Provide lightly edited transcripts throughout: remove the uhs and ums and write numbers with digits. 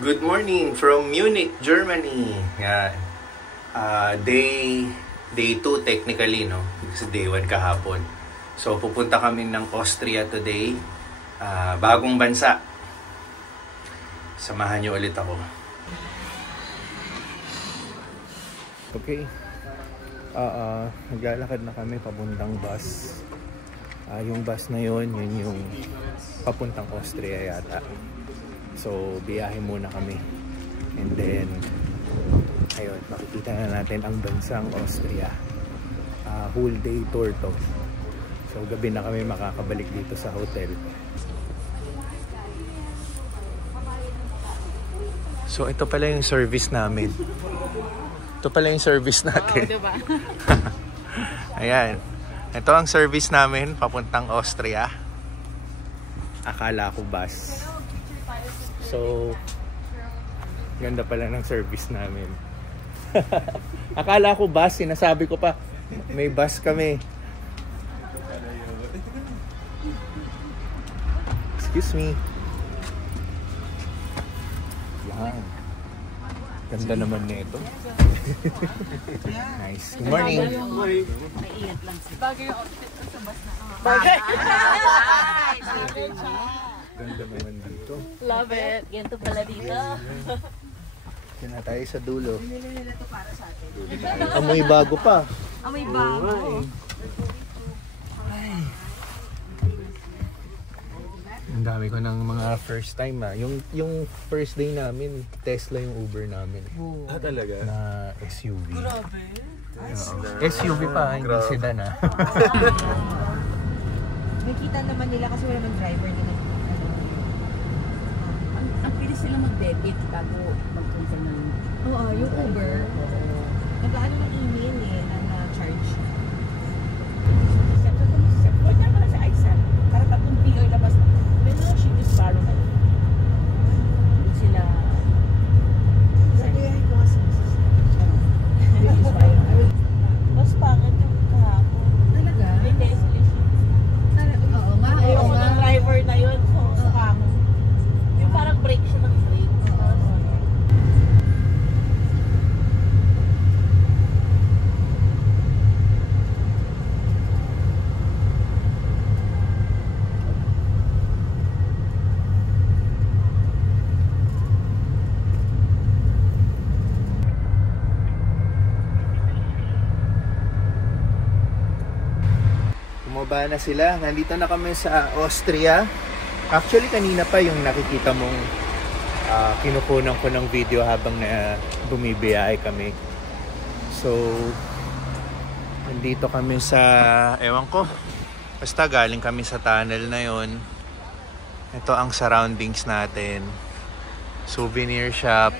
Good morning from Munich, Germany. Yan. Day 2 technically, no? Kasi day 1 kahapon. So, pupunta kami ng Austria today. Bagong bansa. Samahan niyo ulit ako. Okay. Naglalakad na kami papuntang bus. Yung bus na yun yung papuntang Austria yata. So, biyahe muna kami. And then, ayun, makikita na natin ang bansang Austria. Whole day tour to. So, gabi na kami makakabalik dito sa hotel. So, ito pala yung service namin. Ito pala yung service natin. Diba? Ayan. Ito ang service namin papuntang Austria. Akala ko bus. So, ganda pala ng service namin. Akala ko bus, sinasabi ko pa, may bus kami. Excuse me. Yan. Ganda naman nito. Nice. Good morning. Maingat lang siya. Bagay yung outfit ko sa bus na. Bagay. Bagay siya. Ganda naman dito. Love it. Ganito pala dito. Yan na tayo sa dulo. Binili nila ito para sa atin. Amoy bago pa. Amoy bago. Ang dami ko ng mga first time Yung first day namin, Tesla yung Uber namin. Talaga? Na SUV. Grabe. SUV pa, hindi sedan na. Nakita naman nila kasi wala ng driver nila. Ang pilis sila mag-debit bago mag-confirm ng... Oo, yung Uber. Nag-ano ng email na-charge. Huwag na pala sa ISAN. Para tapong PR labas na. Pero she is parang hindi sila... Sabihin ko kasi. Mas pangit yung kahapon. Talaga? May desolation. Oo, Ayoko ng driver na yun. So, sa kamo. Yung parang break siya ng break. Bumaba na sila. Nandito na kami sa Austria. Actually, kanina pa yung nakikita mong kinukunan ko ng video habang na bumibiyahe kami. So, nandito kami sa, ewan ko, basta galing kami sa tunnel na yon. Ito ang surroundings natin. Souvenir shop.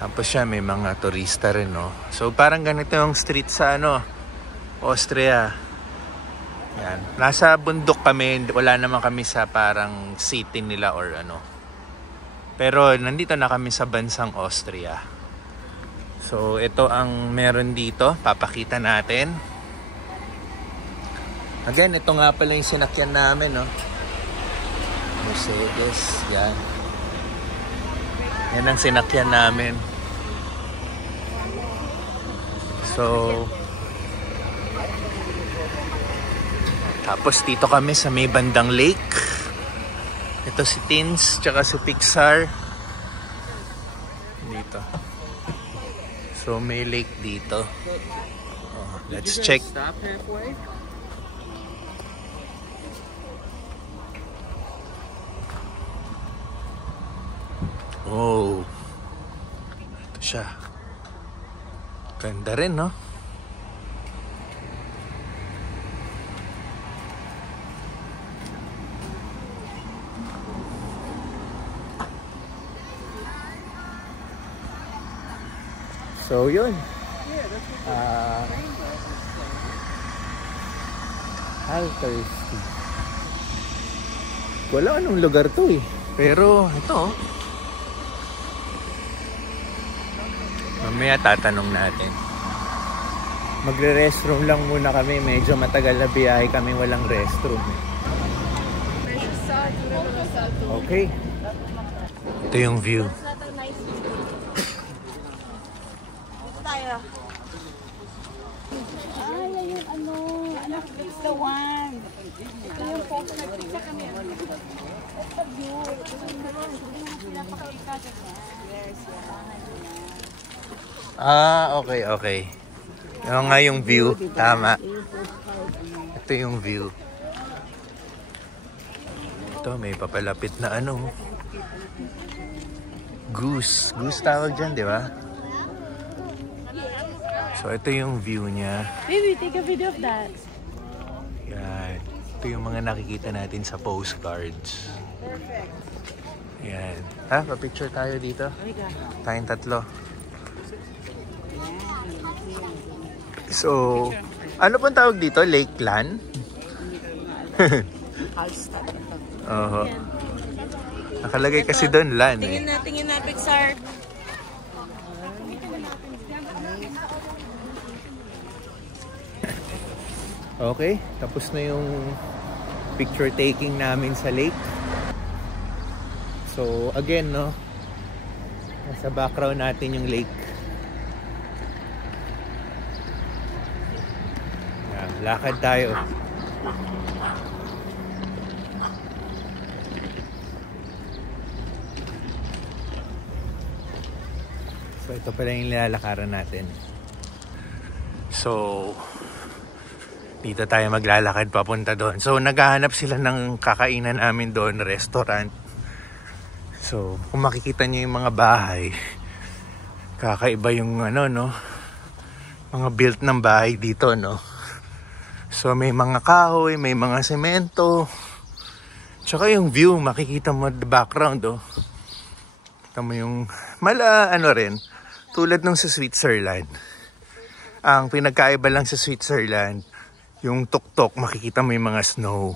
Tapos siya, may mga turista rin, no? So, parang ganito yung street sa Austria. Yan. Nasa bundok kami, wala naman kami sa parang city nila or ano. Pero nandito na kami sa bansang Austria. So ito ang meron dito, papakita natin. Again, ito nga pala yung sinakyan namin, no. Mercedes, yan. Yan ang sinakyan namin. So tapos dito kami sa may bandang lake. Ito si Teens, tsaka si Pixar. Dito. So may lake dito. Let's check. Stop halfway? Oh. Ito siya. Ganda rin, no? So yun. Haltersty. Wala anong lugar to eh. Pero ito. Mamaya tatanong natin. Magre-restroom lang muna kami. Medyo matagal na biyahe kami walang restroom. Okay. Ito yung view. Ay, ayun, ano, anak, it's the one. Ito yung photo na pizza kami. It's the view. Yes, Okay, okay. Ano nga yung view? Tama. Ito yung view. Ito, may papalapit na ano. Goose. Goose tawag dyan, di ba? So, ito yung view niya. Baby, take a video of that. Yan. Ito yung mga nakikita natin sa postcards. Perfect. Yan. Ha? Pa-picture tayo dito? Tayong tatlo. So, ano pong tawag dito? Lakeland? Oo. Nakalagay kasi doon land eh. Tingin na, Pixar. Okay, tapos na yung picture taking namin sa lake. So, again, no? Nasa background natin yung lake. Yan, lakad tayo. So, ito pala yung nilalakaran natin. So, dito tayo maglalakad papunta doon. So, naghahanap sila ng kakainan namin doon, restaurant. So, kung makikita nyo yung mga bahay, kakaiba yung ano, no? Mga built ng bahay dito, no? So, may mga kahoy, may mga semento. Tsaka yung view, makikita mo the background, oh. Kita mo yung, ano rin, tulad nung sa Switzerland. Ang pinagkaiba lang sa Switzerland, yung tuktok, makikita mo yung mga snow.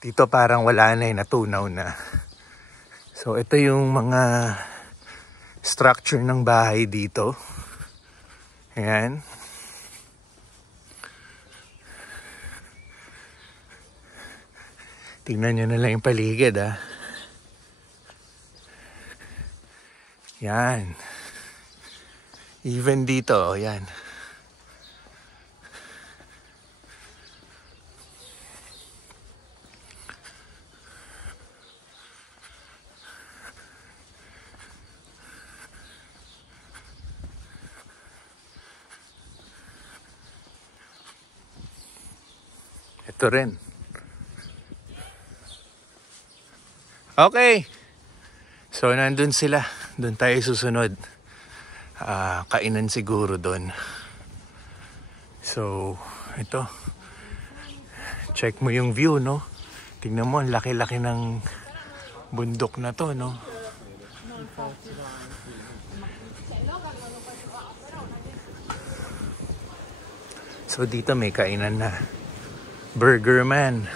Dito parang wala na, natunaw na. So, ito yung mga structure ng bahay dito. Ayan. Tingnan nyo na lang yung paligid, ha. Yan. Even dito, oh, yan. Ito rin. Okay. So, nandun sila. Doon tayo susunod. Kainan siguro doon. So, ito. Check mo yung view, no? Tingnan mo, laki-laki ng bundok na to, no? So, dito may kainan na. Burger Man.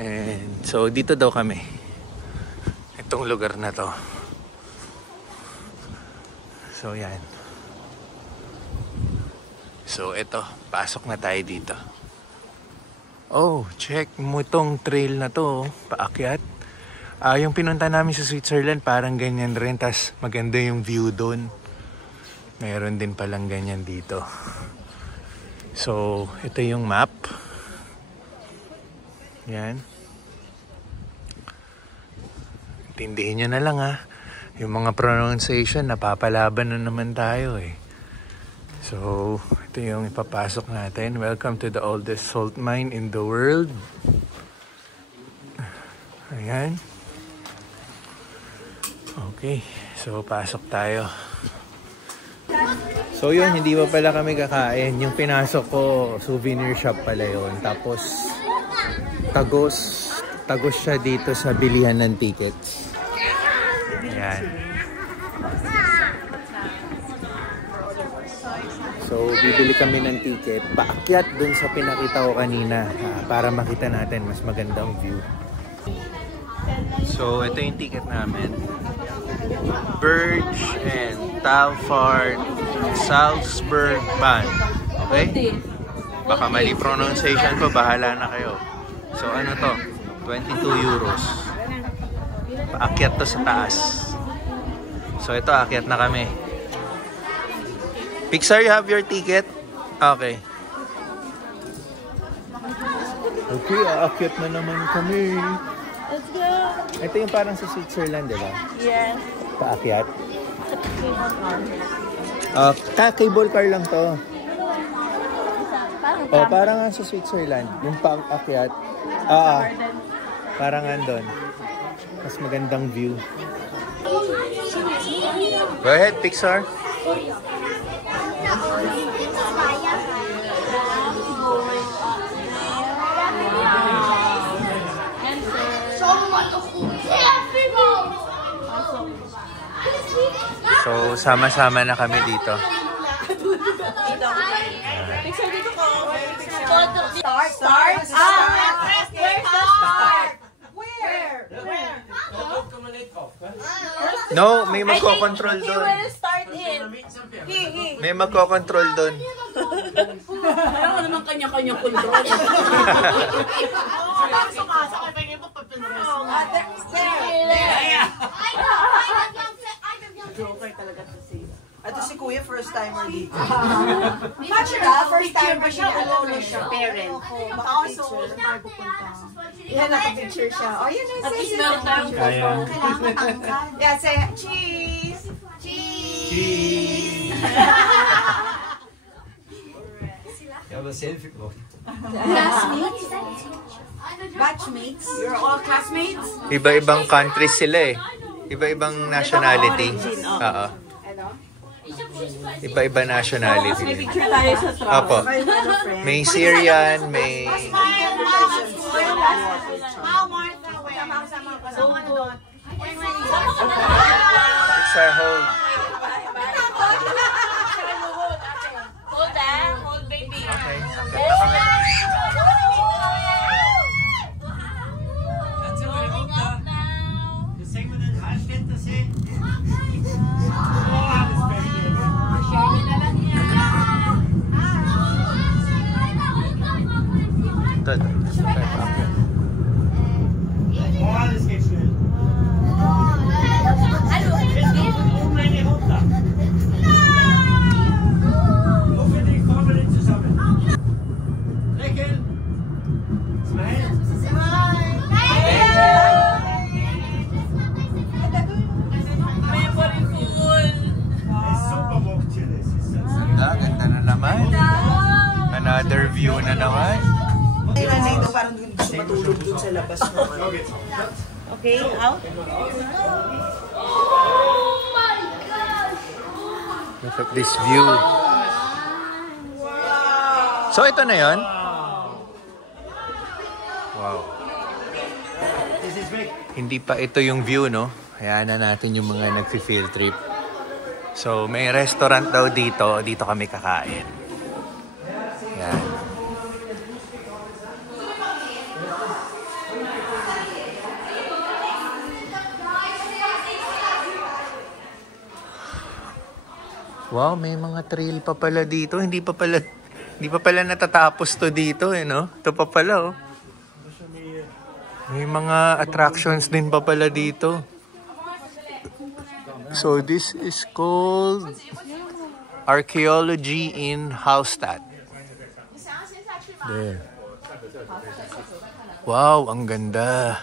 And so, dito daw kami. Itong lugar na to. So, yan. So, ito. Pasok na tayo dito. Oh, check mo itong trail na to. Paakyat. Yung pinunta namin sa Switzerland, parang ganyan rin. Tas maganda yung view doon. Meron din palang ganyan dito. So, ito yung map. Yan. Tindihin nyo na lang, ha. Yung mga pronunciation, napapalaban na naman tayo eh. So, ito yung ipapasok natin. Welcome to the oldest salt mine in the world. Ayan. Okay. So, pasok tayo. So, yun. Hindi pa pala kami kakain. Yung pinasok ko, souvenir shop pala yun. Tapos, Tagos siya dito sa bilihan ng tickets. Ayan. So, bibili kami ng ticket. Paakyat dun sa pinakita ko kanina para makita natin mas magandang view. So, ito yung ticket namin. Burj and Talfart Salzburg Band. Okay? Baka mali pronunciation ko, bahala na kayo. So, ano to? 22 euros. Paakyat to sa taas. So ito, aakyat na kami. Pixar, you have your ticket? Okay. Okay, aakyat na naman kami. Let's go! Ito yung parang sa Switzerland, di ba? Yes. Paakyat. Cable car lang to. Oh, parang nga sa Switzerland. Yung paakyat. Parang andon. Mas magandang view. Go ahead, Pixar. So, sama-sama na kami dito. Picture dito ko. Start. Where's the start? No, may magkocontrol He doon. will start it. May magkocontrol doon. Ano naman kanya-kanyang control? Sumasakay pa niya Joker talaga to si. Ito si Kuya, first timer dito. First time ba siya? Alone siya, parent. Yan, naka-picture siya. Oh, yan yung At least meron tayong photo. Yeah, say, cheese! Cheese! Ich habe ein Selfie gemacht. Batchmates. You're all classmates? Iba-ibang countries sila eh. Iba-ibang nationality. Oo. Iba-iba May nationality. picture tayo sa truck. Opo. May Syrian, may... Pixar, hold. Hold baby. Okay. Jetzt sehen wir den Hallstätter See. Ito. Oh, das geht schnell. Meine runter. Rufe die Formel zusammen. Lächeln. Smile. Super macht ihr das. Ganda na naman. Another view na naman. Ay, nanay ito parang hindi gusto matulog dun sa labas naman. Okay, out. Look at this view. So ito na yon. Wow. Hindi pa ito yung view, no? Hayaan na natin yung mga nagfi-field trip. So may restaurant daw dito. Dito kami kakain. Yan. Wow, may mga trail pa pala dito. Hindi pa pala natatapos to dito, eh, no? Ito pa pala, oh. May mga attractions din pa pala dito. So this is called Archaeology in Hallstatt. There. Wow, ang ganda.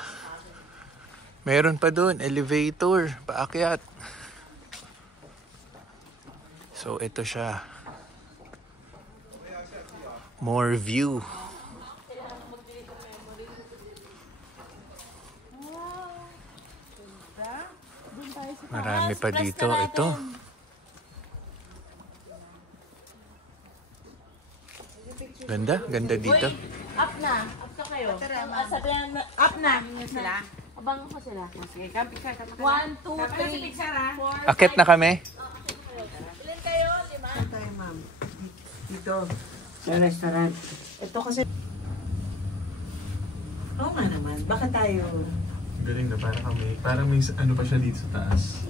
Meron pa doon, elevator, paakyat. So, ito siya. More view. Marami pa dito. Ito. Ganda. Ganda dito. Up na. Up ka kayo. Sabihan na. Up na. Sila. Abang ko sila. Okay, come picture. 1, 2, 3, 4. Akit na kami. Ilan kayo? 5? Saan tayo, ma'am? Dito. Sa restaurant. Ito kasi... Oo nga naman. Baka tayo... Galing na, parang may ano pa siya dito sa taas.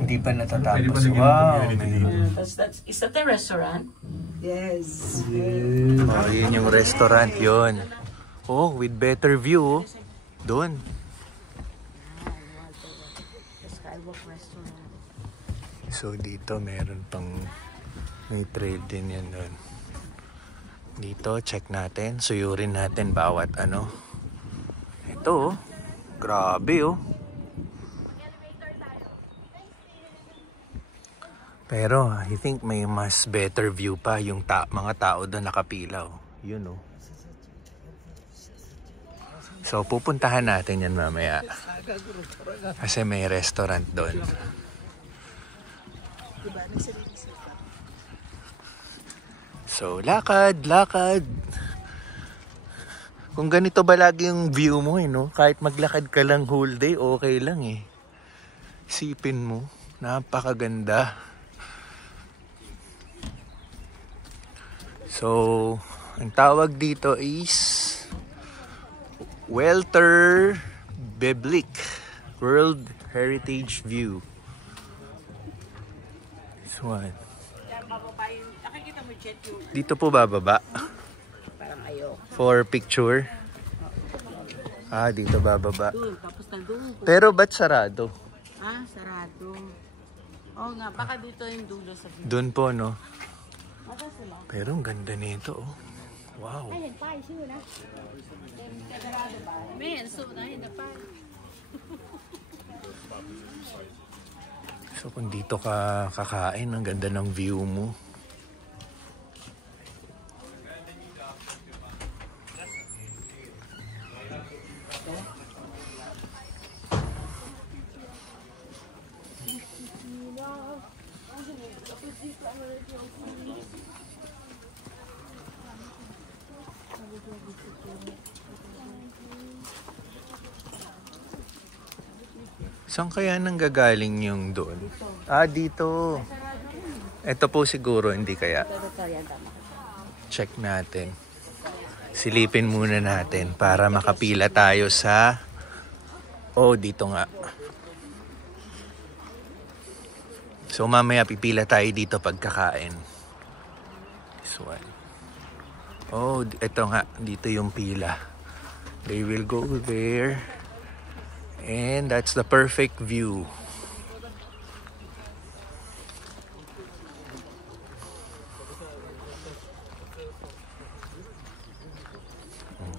Hindi pa Pwede pa natatapos. lagyan ng Wow. community dito. Is that the restaurant? Yes. Oh, yun yung restaurant yun. Oh, with better view. Doon. boardwalk restaurant. So dito meron pang may trail din yan doon. Dito check natin, suyurin natin bawat ano. Ito oh, grabe oh. Pero I think may mas better view pa yung mga tao doon nakapila oh. Yun oh. So pupuntahan natin yan mamaya. Kasi may restaurant doon. So lakad. Kung ganito ba lagi yung view mo no? Kahit maglakad ka lang whole day, okay lang eh. Isipin mo, napakaganda. So, ang tawag dito is Welter Beblik World Heritage View. This one. Dito po bababa. For picture. Ah, dito bababa. Pero ba't sarado? Ah, sarado. Oo nga, baka dito yung dulo sa view. Doon po, no? Pero ang ganda nito, oh. Wow. So kung dito ka kakain, ang ganda ng view mo. Saan kaya nanggagaling yung doon? Ah, dito. Ito po siguro, hindi kaya. Check natin. Silipin muna natin para makapila tayo sa... Oh, dito nga. So mamaya pipila tayo dito pagkakain. This one. Oh, ito nga. Dito yung pila. They will go there. And that's the perfect view.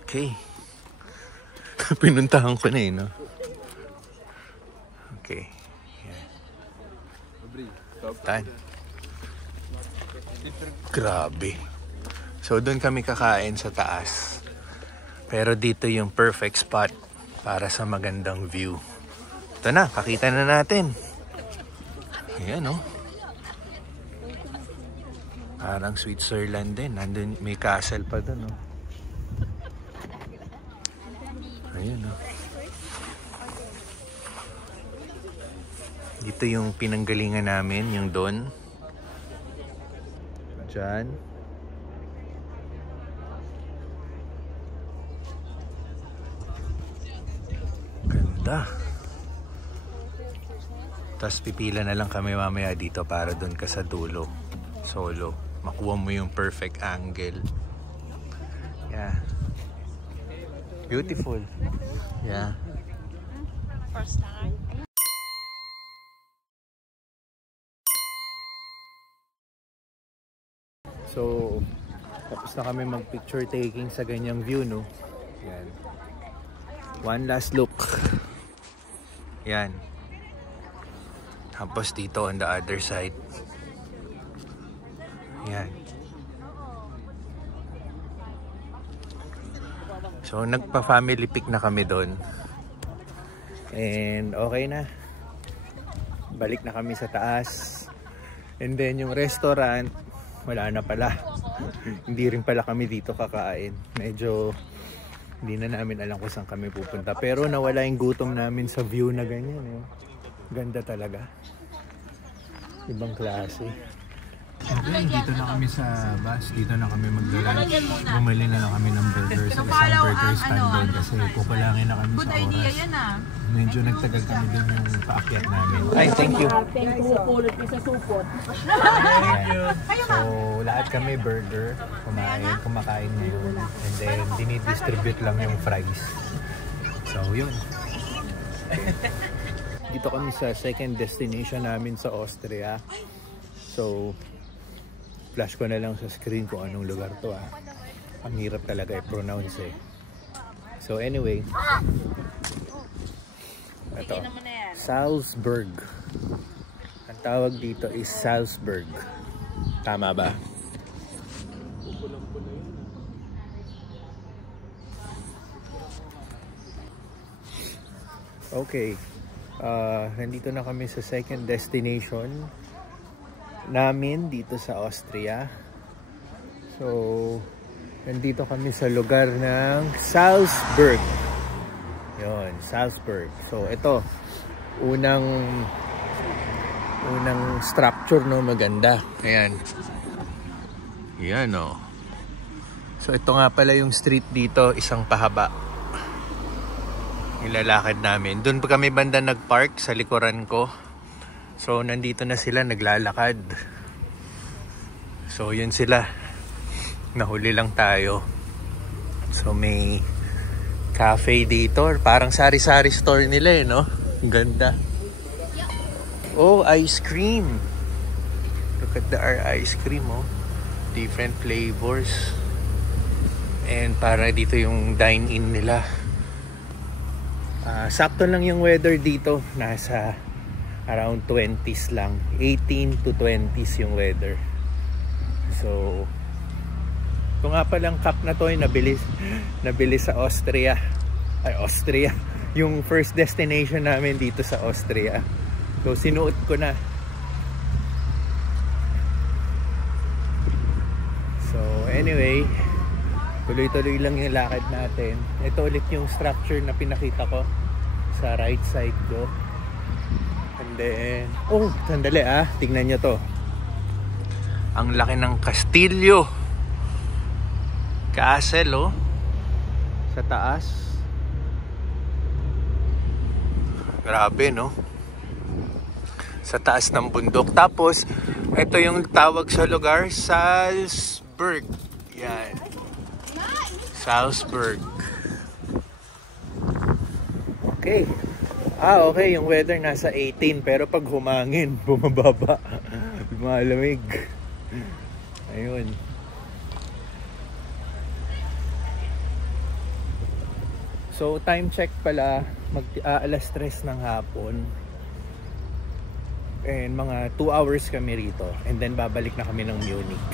Okay. Pinuntahan ko na eh, no? Okay. Yeah. Tan. Grabe. So, doon kami kakain sa taas. Pero dito yung perfect spot para sa magandang view. Ito na, pakita na natin. Ayan, oh. Parang Switzerland din. Nandun, may castle pa doon, oh. Ayan, oh. Dito yung pinanggalingan namin, yung doon. Diyan. Tapos pipila na lang kami mamaya dito para doon ka sa dulo solo, makuha mo yung perfect angle. Yeah, beautiful. Yeah, First time. so tapos na kami mag picture taking sa ganyang view, no? Yan, one last look. Yan. Tapos dito on the other side. Yan. So nagpa-family pic na kami doon. And okay na. Balik na kami sa taas. And then yung restaurant, wala na pala. Hindi rin pala kami dito kakain. Medyo hindi na namin alam kung saan kami pupunta. Pero nawala yung gutom namin sa view na ganyan. Eh. Ganda talaga. Ibang klase. Okay, dito na kami sa bus. Dito na kami mag-lunch. Bumili na lang kami ng burger sa isang burger stand doon kasi kukulangin na kami sa oras. Medyo nagtagal kami din yung paakyat namin. Ay, thank you. Pulot ka sa supot. So, lahat kami burger. Kumakain ngayon. And then, dinidistribute lang yung fries. So, yun. Dito kami sa second destination namin sa Austria. So, flash ko na lang sa screen kung anong lugar to ah. Ang hirap talaga i-pronounce eh. So anyway, ito, Salzburg. Ang tawag dito is Salzburg. Tama ba? Okay. Nandito na kami sa second destination namin dito sa Austria. So, nandito kami sa lugar ng Salzburg. Yun, Salzburg. So, ito, unang structure, no, maganda. Ayan. Yan, no. So, ito nga pala yung street dito, isang pahaba. Nilalakad namin. Doon pa kami banda nagpark sa likuran ko. So, nandito na sila naglalakad. So, yun sila. Nahuli lang tayo. So, may cafe dito. Parang sari-sari store nila eh, no? Ang ganda. Oh, ice cream. Look at our ice cream, oh. Different flavors. And para dito yung dine-in nila. Sakto lang yung weather dito. Nasa around 20s lang. 18 to 20s yung weather. So, ito nga palang cup na to ay nabili sa Austria. Ay, Austria. Yung first destination namin dito sa Austria. So, sinuot ko na. So, anyway, tuloy-tuloy lang yung lakad natin. Ito ulit yung structure na pinakita ko sa right side ko. And then, oh, sandali ah. Tingnan nyo to. Ang laki ng Castillo. Castle, oh. Sa taas. Grabe, no? Sa taas ng bundok. Tapos, ito yung tawag sa lugar, Salzburg. Yan. Salzburg. Okay. Okay, yung weather nasa 18 pero pag humangin, bumababa. Malamig. Ayun. So, time check pala, alas 3 ng hapon. And mga 2 hours kami rito. And then babalik na kami ng Munich.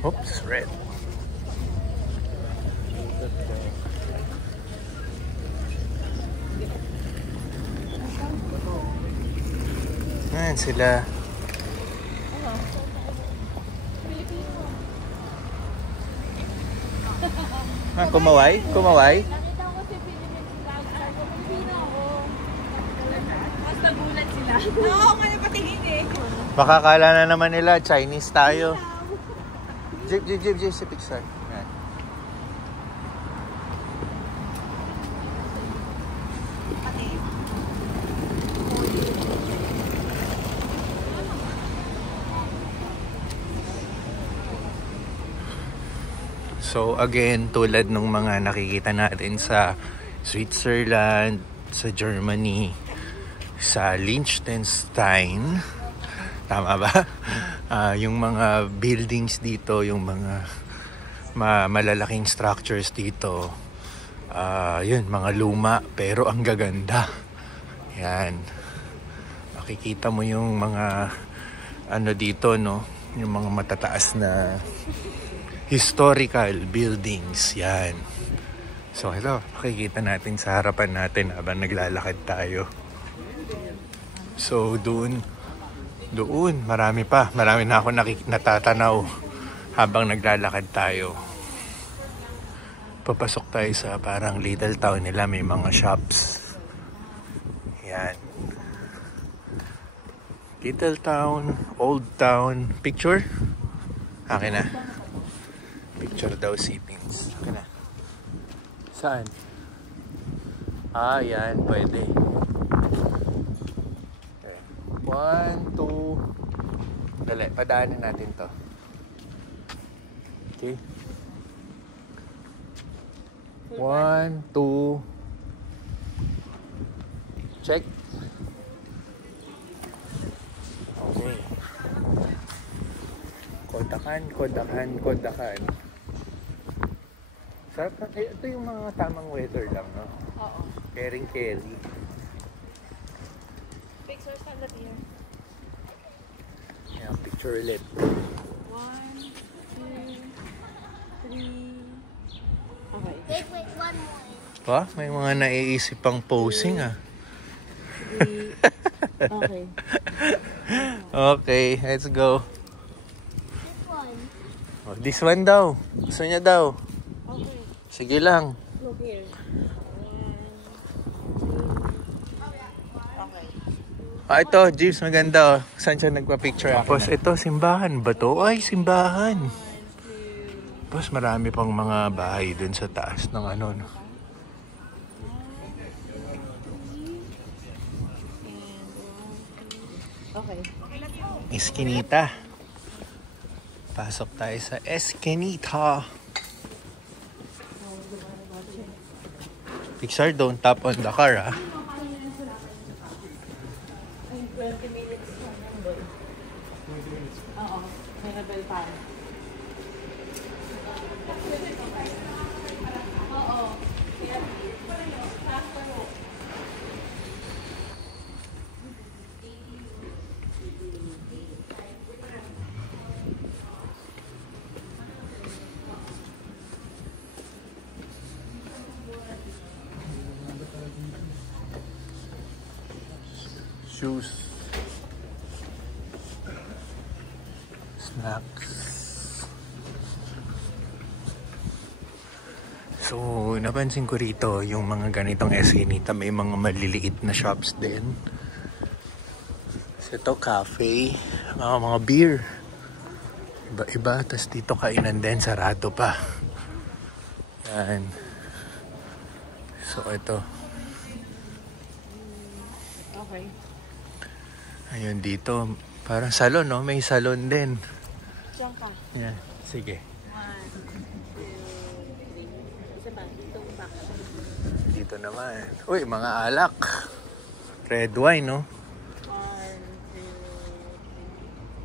Oops, red. Ayan sila. Kumaway? Kumaway? Nakita ko si Philippine vlog. Filipino ako. Mas nagulat sila. Oo, nga napatingin eh. Baka kala na naman nila Chinese tayo. Jeep sa picture. Ayan. So again, tulad ng mga nakikita natin sa Switzerland, sa Germany, sa Liechtenstein, tama ba? Yung mga buildings dito, yung mga malalaking structures dito, yun, mga luma pero ang gaganda. Yan. Makikita mo yung mga ano dito, no? Yung mga matataas na historical buildings. Yan. So ito, makikita natin sa harapan natin habang naglalakad tayo. So doon, marami pa. Marami na ako natatanaw habang naglalakad tayo. Papasok tayo sa parang little town nila. May mga shops. Yan. Little town, old town. Picture? Akin na. Picture daw si Pins. Akin na. Saan? Yan. Pwede. 1, 2. Dali, padaanin natin to. Okay. 1, 2. Check. Okay. Kodakan. Sarap na. Ito yung mga tamang weather lang, no? Oo. Carry. Picture stand up here. Yeah, picture ulit. 1, 2, 3. Okay. Wait, one more. Pa, may mga naiisip pang posing, ah. 3. Okay. Okay, let's go. This one. Oh, this one daw. Gusto niya daw. Okay. Sige lang. Look here. 1, 2. Okay. Ito, Jeeves, maganda, oh. Saan siya nagpa-picture? Tapos ito, simbahan ba to? Ay, simbahan. Tapos marami pang mga bahay dun sa taas ng ano, no? Okay. Eskinita. Pasok tayo sa Eskinita. Pixar, don't tap on the car, ah. 20 minutes lang boy. Oo. May nabel pa. Oo. Shoes. Snacks. So, napansin ko rito yung mga ganitong Eskinita, may mga maliliit na shops din. So, ito, cafe, mga beer. Iba-iba, tas dito kainan din, sarado pa. Yan. So, ito. Okay. Ayun dito, parang salon, no? May salon din. Diyan ka. Yeah, sige. 1, 2, 3. Isa pa, dito back. Dito naman. Uy, mga alak. Red wine, no? 1,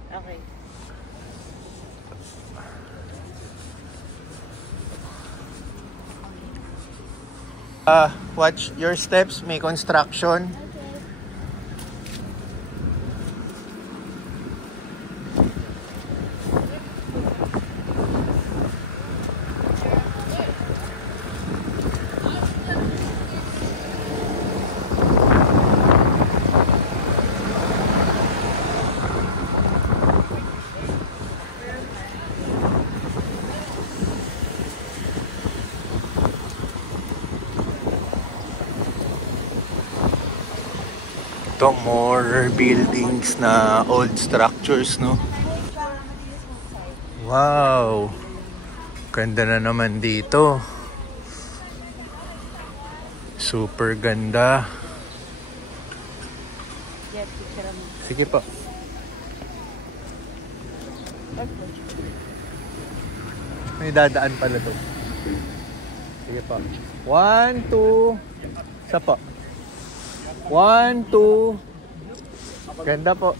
2, 3. Okay. Watch your steps, may construction. Ito, more buildings na old structures, no? Wow! Ganda na naman dito. Super ganda. Get picture mo. Sige po. May dadaan pala to. Sige po. 1, 2. Isa po. 1, 2. Ganda po.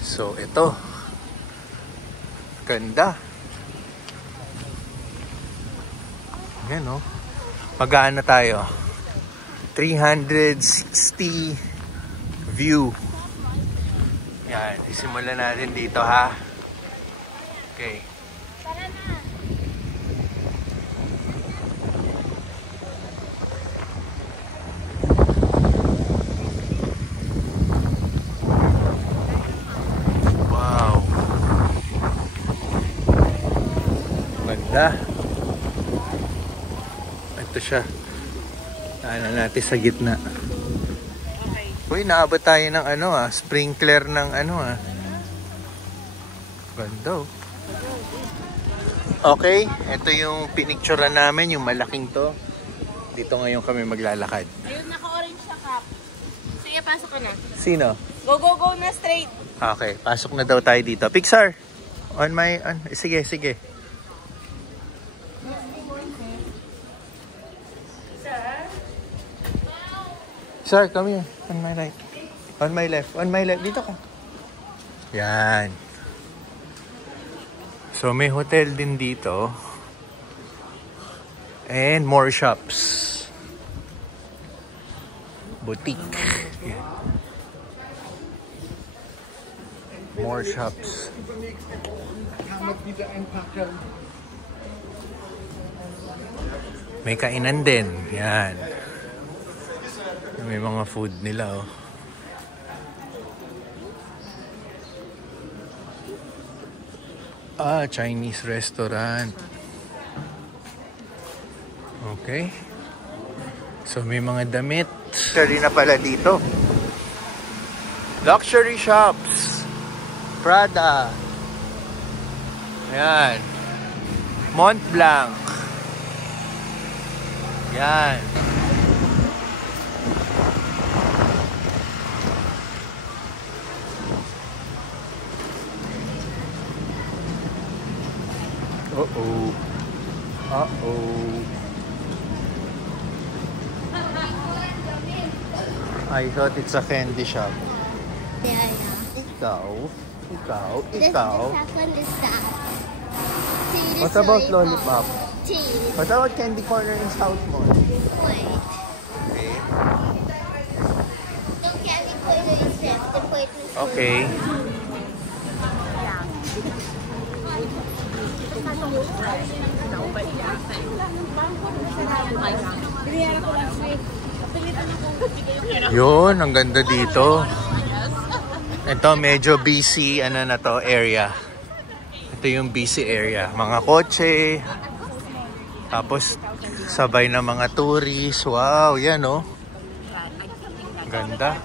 So, ito. Ganda. Yan, no? Mag-aano tayo? 360 view. Yan. Isimulan natin dito, ha? Okay. Ito siya. Naanan natin sa gitna. Okay. Uy, naabot tayo ng ano sprinkler ng ano Ganda. Okay, ito yung pinicturean namin, yung malaking to. Dito ngayon kami maglalakad. Ayun, naka-orange Sige, pasok ka na. Sino? Go na straight. Okay, pasok na daw tayo dito. Pixar! Sige, sige. Sir, come here. On my right. On my left. On my left. Dito ka. Yan. So, may hotel din dito. And more shops. Boutique. Yan. More shops. May kainan din. Yan. May mga food nila, oh. Chinese restaurant. Okay. So, may mga damit. Luxury na pala dito. Luxury shops. Prada. Ayan. Mont Blanc. Yan. Uh-oh. Uh-oh. I thought it's a candy shop. Yeah. Ikaw. The second is that. What about Lollipop? Cheese. What about Candy Corner in South Mall? Wait. Okay. Don't candy corner is left. The point is Okay. Yun, ang ganda dito. Ito medyo busy, ano na to, area. Ito yung busy area. Mga kotse. Tapos sabay na mga tourists. Wow, yan oh. Ganda.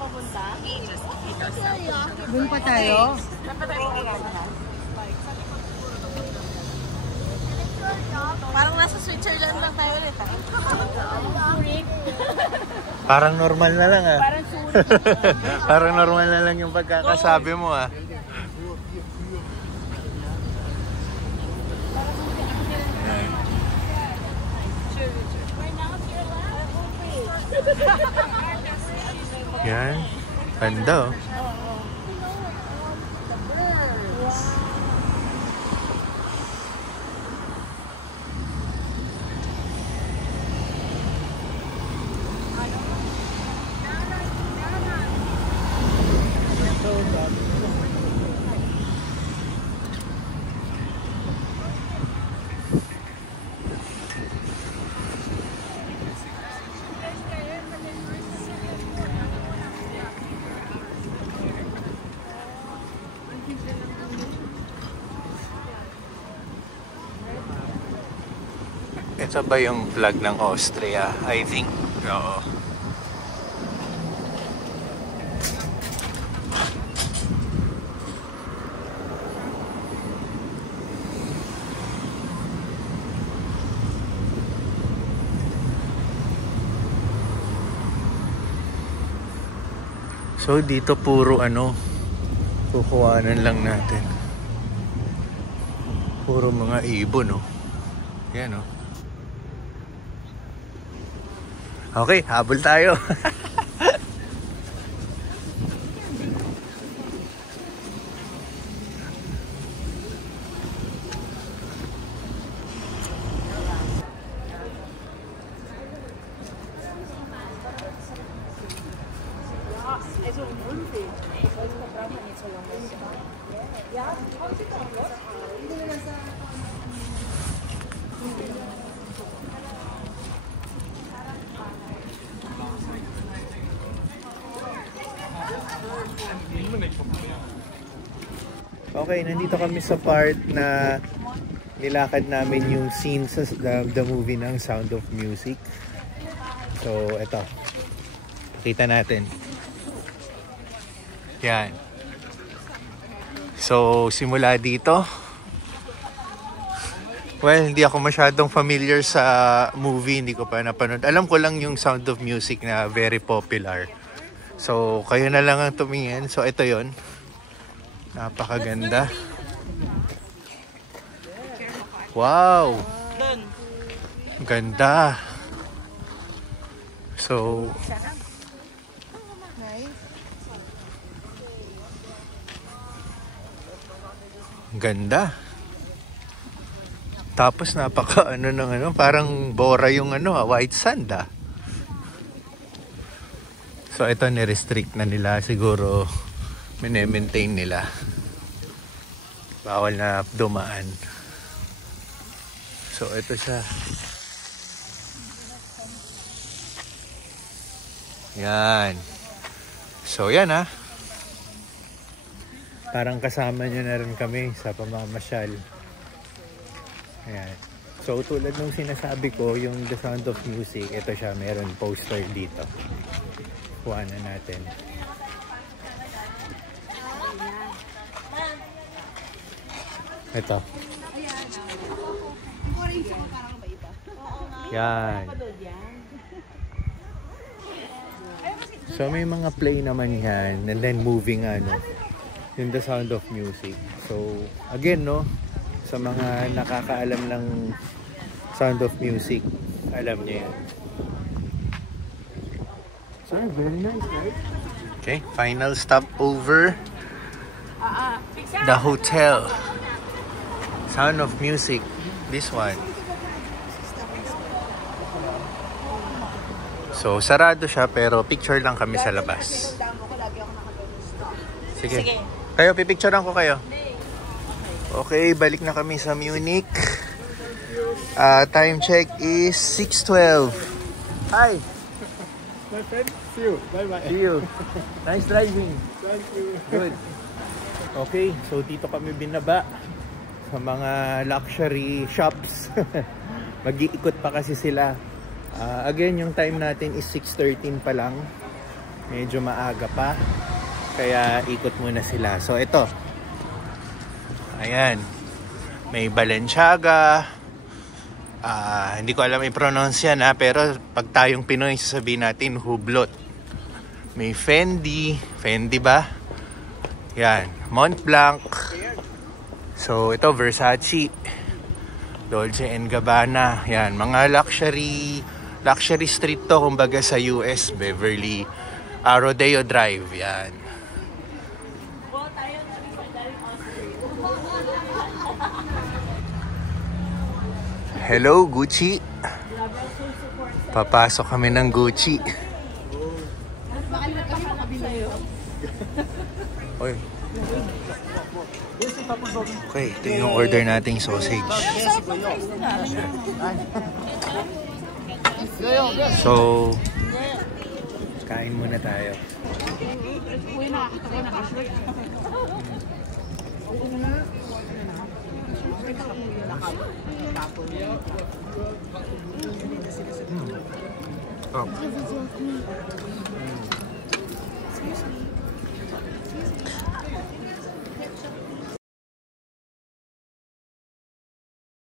Doon pa tayo. Parang nasa Switzerland lang tayo ulit. Parang normal na lang ah. Parang sulit. Parang normal na lang yung pagkakasabi mo ah. Yan. Ganda oh. Ito ba yung flag ng Austria? I think. Oo. So dito puro ano, kukuhanan lang natin. Puro mga ibon, no? Yan, no? Okay, habol tayo. Okay, nandito kami sa part na nilakad namin yung scene sa the movie ng Sound of Music. So, eto. Pakita natin. Yan. So, simula dito. Well, hindi ako masyadong familiar sa movie. Hindi ko pa napanood. Alam ko lang yung Sound of Music na very popular. So, kayo na lang ang tumingin. So, ito yon. Napakaganda. Wow! Ganda. So, ganda. Tapos napaka ano ng ano, parang bora yung ano, white sand ah. So ito ni-restrict na nila, siguro mine-maintain nila. Bawal na dumaan. So ito siya. Yan. So yan ah. Parang kasama nyo na rin kami sa pamamasyal. Ayan. So tulad nung sinasabi ko, yung The Sound of Music, ito siya, meron poster dito. Kuha na natin. Ito. Yan. So may mga play naman yan, and then moving ano, yung The Sound of Music. So again no, sa mga nakakaalam ng Sound of Music, alam niyo yan. So very nice, right? Okay, final stop over the hotel. Sound of Music, this one. So sarado siya pero picture lang kami sa labas. Sige. Kayo, pipicturean ko kayo. Okay, balik na kami sa Munich. Time check is 6:12. Hi! My friend, see you. Bye-bye. See you. Nice driving. Thank you. Good. Okay, so dito kami binaba sa mga luxury shops. Mag-iikot pa kasi sila. Again, yung time natin is 6:13 pa lang. Medyo maaga pa. Kaya ikot muna sila. So ito. Ayan. May Balenciaga. Hindi ko alam i-pronounce yan ha. Pero pag tayong Pinoy, sasabihin natin Hublot. May Fendi. Fendi ba? Yan. Montblanc. So ito Versace. Dolce & Gabbana. Yan. Mga luxury street to. Kumbaga sa US. Beverly. Rodeo Drive. Yan. Hello, Gucci. Papasok kami ng Gucci. Oy. Okay, ito yung order nating sausage. So, kain muna tayo.